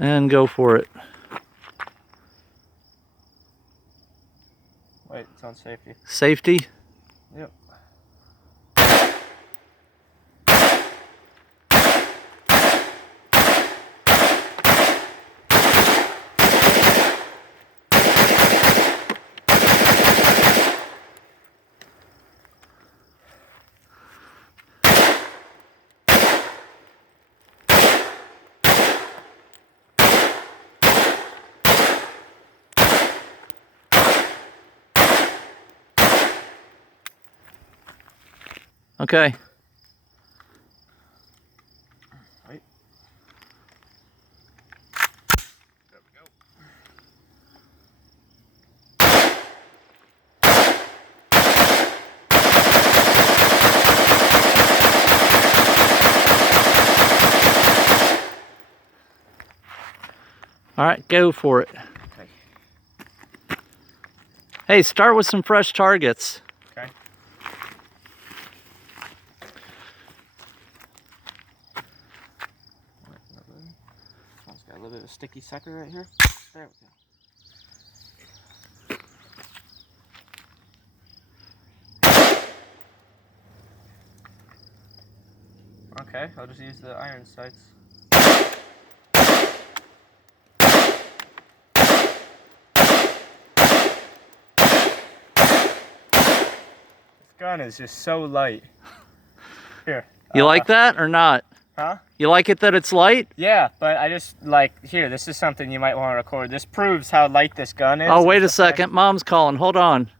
And go for it. Wait, it's on safety. Safety? Yep. Okay. Wait. There we go. All right, go for it. Okay. Hey, start with some fresh targets. Okay. It's got a little bit of a sticky sucker right here. There we go. Okay, I'll just use the iron sights. This gun is just so light. Here. You like that or not? Huh? You like it that it's light? Yeah, but I just like, here, this is something you might want to record. This proves how light this gun is. Oh, wait a second. Mom's calling. Hold on.